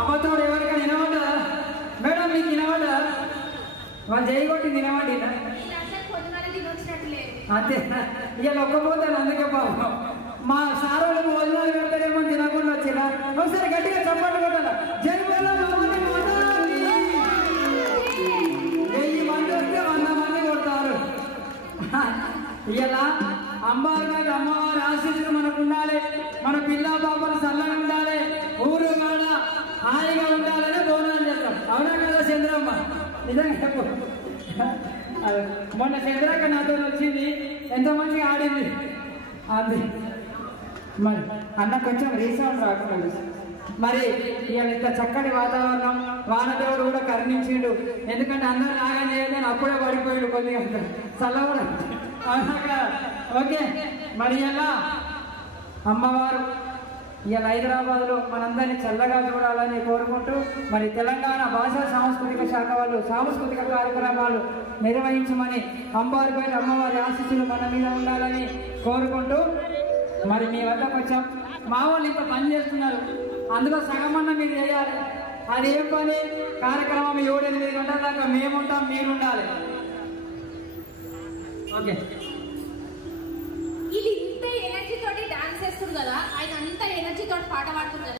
అమ్మతోడు ఎవరికైనా వినవడ్డా మేడం? మీకు వినవడ్డా? వాళ్ళు చేయగొట్టి తినవండి అంతే. ఇవాళ ఒక్కపోతాను అందుకే పాపం మా సార్ వాళ్ళు భోజనాలు పెడతారేమో తినకుండా వచ్చినా ఒకసారి గట్టిగా చప్పట్లు కొట్టాల. జై బోలో 1000 మంది వస్తే 100 మంది కొడతారు. ఇలా అమ్మవారి అమ్మవారి ఆశీస్సులు మనకు ఉండాలి. మన పిల్ల పాపలు చల్లగా ఉండాలి. ఊరు కాడ హాయిగా ఉండాలని బోనాలు చేస్తాం. అవునా కదా చంద్రమ్మ? నిజంగా చెప్పు. మొన్న చంద్రక్క నాతో వచ్చింది, ఎంతో మంచిగా ఆడింది. అది మరి అన్న కొంచెం రీసౌండ్ రాకుండా మరి ఇవాళ ఇంత చక్కటి వాతావరణం, వానదేవుడు కూడా కరుణించిండు. ఎందుకంటే అందరూ నాగా చేయదని అప్పుడే పడిపోయాడు కొద్దిగా చల్లవడం. ఓకే మరి ఇలా అమ్మవారు ఇవాళ హైదరాబాద్లో మనందరినీ చల్లగా చూడాలని కోరుకుంటూ మరి తెలంగాణ భాషా సాంస్కృతిక శాఖ వాళ్ళు సాంస్కృతిక కార్యక్రమాలు నిర్వహించమని అమ్మవారి ఆశీస్సులు మన మీద ఉండాలని కోరుకుంటూ మరి మీ వద్దకు వచ్చాం. మా వాళ్ళు ఇంకా పని చేస్తున్నారు, అందులో సగమన్న మీరు చేయాలి. అది ఏం పని? కార్యక్రమం 7-8 గంటల దాకా మేముంటాం, మీరు ఉండాలి. ఓకే. ఇది ఇంత ఎనర్జీ తోటి డాన్స్ చేస్తుంది కదా, ఆయన అంత ఎనర్జీ తోటి పాట పాడుతుంది కదా.